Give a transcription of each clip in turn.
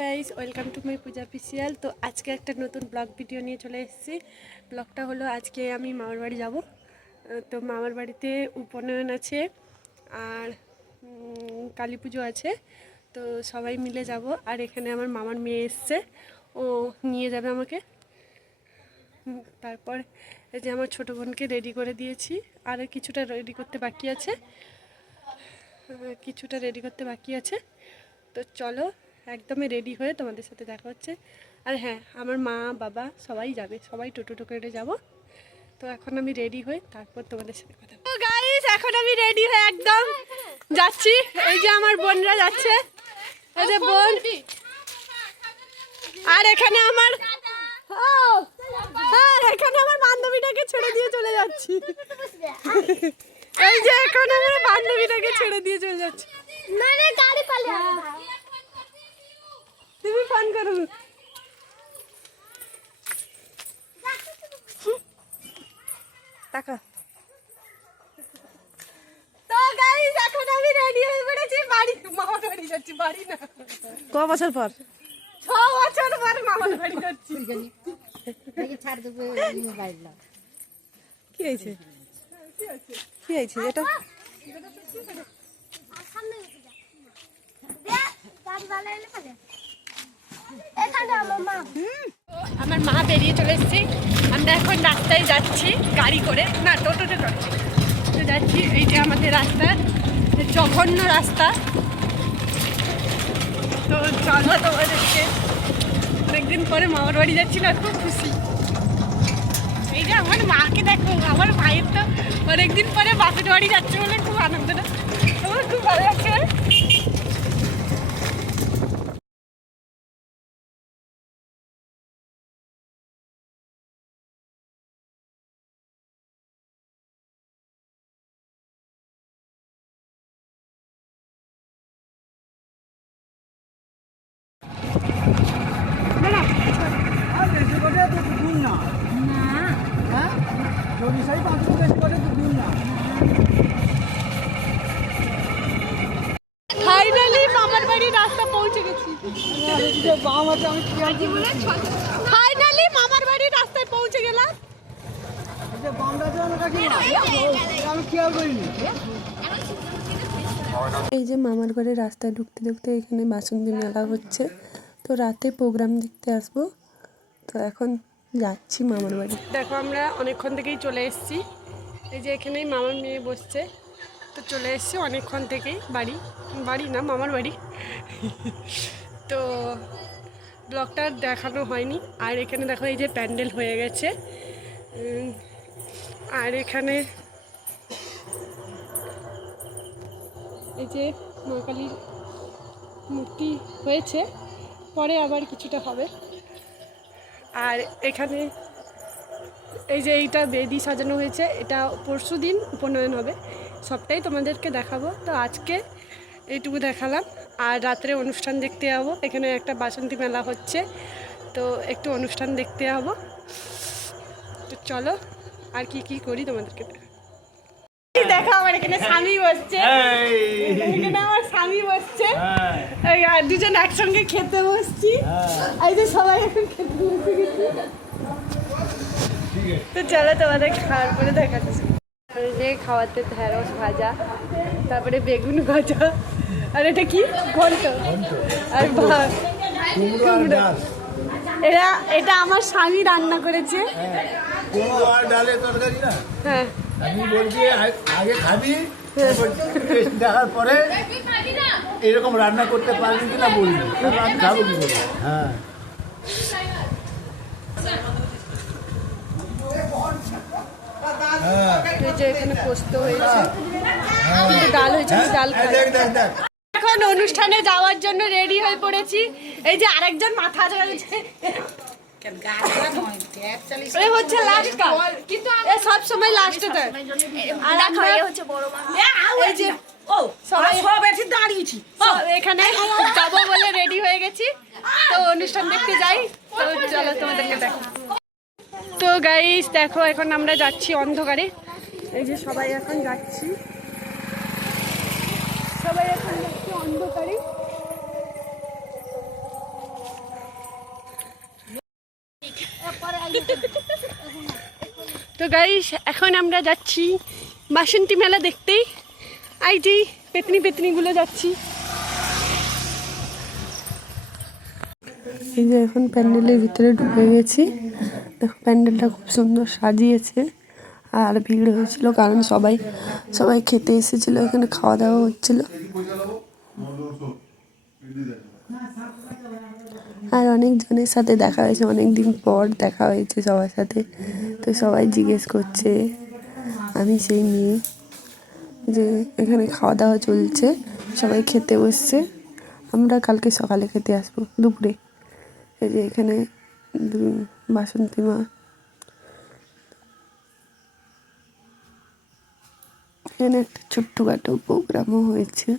Guys welcome to my Puja official তো আজকে একটা নতুন ব্লগ ভিডিও নিয়ে চলে এসেছি। ব্লগটা হলো আজকে আমি মামার বাড়ি যাব। তো মামার বাড়িতে উপনয়ন আছে আর কালী পুজো আছে। তো সবাই মিলে যাব। আর এখানে আমার মামার মেয়ে এসছে। ও নিয়ে যাবে আমাকে। তারপর যে আমার ছোটো বোনকে রেডি করে দিয়েছি। আর কিছুটা রেডি করতে বাকি আছে। কিছুটা রেডি করতে বাকি আছে। তো চলো একদমই রেডি হয়ে তোমাদের সাথে দেখা হচ্ছে। আর হ্যাঁ আমার মা, বাবা সবাই যাবে। সবাই টোটো টোটো করে যাব। তো এখন আমি রেডি হই তারপর তোমাদের সাথে কথা ও গাইস এখন আমি রেডি হয়ে একদম যাচ্ছি। এই যে আমার বোনরা যাচ্ছে। এই যে বোন। আর এখানে আমার আর এখানে আমার বান্ধবীটাকে ছেড়ে দিয়ে চলে যাচ্ছি। এই যে এখন আমার বান্ধবীটাকে ছেড়ে দিয়ে চলে যাচ্ছি। মানে গাড়ি পালে তুমি ফোন করো টাকা তো গাইস এখন আমি রেডি হয়ে পড়েছি বাড়ি মামার বাড়ি যাচ্ছি বাড়ি না ক বছর পর ছ বছর পর মামার বাড়ি যাচ্ছি ছাড় দেবো মোবাইল কি হয়েছে কি হয়েছে এটা গাড়ি এলে আমার মা। বেরিয়ে চলে এসেছি। আমরা এখন রাস্তায় যাচ্ছি গাড়ি করে। না, টোটোতে তো যাচ্ছি, এই যে আমাদের রাস্তা। জঘন্য রাস্তা। তো চলো তোমাদেরকে অনেকদিন পরে মামার বাড়ি যাচ্ছি না, খুব খুশি। এই যে আমার মাকে দেখো, আমার মায়ের তো অনেকদিন পরে বাপের বাড়ি যাচ্ছে বলে খুব আনন্দ না। খুব ভালো লাগছে ফাইনালি মামার বাড়ির রাস্তা পৌঁছে গেছি ফাইনালি মামার বাড়ির রাস্তায় পৌঁছে গেলাম। এই যে মামার ঘরে রাস্তায় ঢুকতে ঢুকতে এখানে বাসন্তী মেলা হচ্ছে। তো রাতে প্রোগ্রাম দেখতে আসব। তো এখন যাচ্ছি মামার বাড়ি। দেখো আমরা অনেকক্ষণ থেকেই চলে এসেছি। এই যে এখানেই মামার মেয়ে বসছে। তো চলে এসেছি অনেকক্ষণ থেকেই বাড়ি। বাড়ি না মামার বাড়ি। তো ব্লগটা দেখানো হয়নি। আর এখানে দেখো এই যে প্যান্ডেল হয়ে গেছে। আর এখানে এই যে মা কালীর মূর্তি হয়েছে। পরে আবার কিছুটা হবে। আর এখানে এই যে এইটা বেদি সাজানো হয়েছে, এটা পরশু দিন উপনয়ন হবে। সবটাই তোমাদেরকে দেখাবো। তো আজকে এইটুকু দেখালাম। আর রাত্রে অনুষ্ঠান দেখতে যাব। এখানে একটা বাসন্তী মেলা হচ্ছে তো একটু অনুষ্ঠান দেখতে যাব। তো চলো আর কি কি করি তোমাদেরকে। দেখো আমার এখানে স্বামী বসছে। এখানে আমার স্বামী বসছে। আর দুজন একসঙ্গে খেতে বসছি। এই যে সবাই এখন খেতে বসে গেছি। তো চলো তোমাদের খাওয়ার পরে দেখাচ্ছি। যে খাওয়াতে ঢেঁড়স ভাজা তারপরে বেগুন ভাজা। আর এটা কি? ঘন্ট। আর ভাত। এরা এটা আমার স্বামী রান্না করেছে। তরকারি না? হ্যাঁ। আমি বলছি আগে খাবি দেখার পরে এরকম রান্না করতে পারবি কিনা বলবি। তারপর আমি খাব কি করে? হ্যাঁ। এখানে পোস্ত হয়েছে। কিন্তু ডাল হয়েছে ডাল হ্যাঁ, খাই দেখ দেখ দেখ। এখন অনুষ্ঠানে যাওয়ার জন্য রেডি হয়ে পড়েছি। এই যে আরেকজন মাথা হচ্ছে? লাস্ট কিন্তু সব সময় লাস্টে দেয় আর আমরা হচ্ছে বড় এই যে সবাই সব এসে দাঁড়িয়েছি এখানে যাব বলে রেডি হয়ে গেছি। তো অনুষ্ঠান দেখতে যাই। তো চলো তোমাদেরকে দেখো তো গাইস দেখো এখন আমরা যাচ্ছি অন্ধকারে। এই যে সবাই এখন যাচ্ছি। সবাই তো গাইস এখন আমরা যাচ্ছি বাসন্তী মেলা দেখতে। আই যে পেতনি পেতনিগুলো যাচ্ছি। এই যে এখন প্যান্ডেলের ভিতরে ঢুকে গেছি। দেখো প্যান্ডেলটা খুব সুন্দর সাজিয়েছে। আর ভিড় হয়েছিল কারণ সবাই সবাই খেতে এসেছিল এখানে খাওয়া দাওয়া হচ্ছিল। আর অনেক জনের সাথে দেখা হয়েছে অনেক দিন পর দেখা হয়েছে সবার সাথে। তো সবাই জিজ্ঞেস করছে, আমি সেই মেয়ে যে এখানে খাওয়া দাওয়া চলছে, সবাই খেতে বসছে। আমরা কালকে সকালে খেতে আসব, দুপুরে। এই যে এখানে বাসন্তী মা। এখানে একটা ছোট্টখাটো প্রোগ্রামও হয়েছে।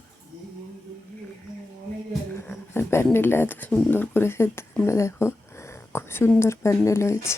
প্যান্ডেলটা এত সুন্দর করেছে তোমরা দেখো খুব সুন্দর প্যান্ডেল হয়েছে।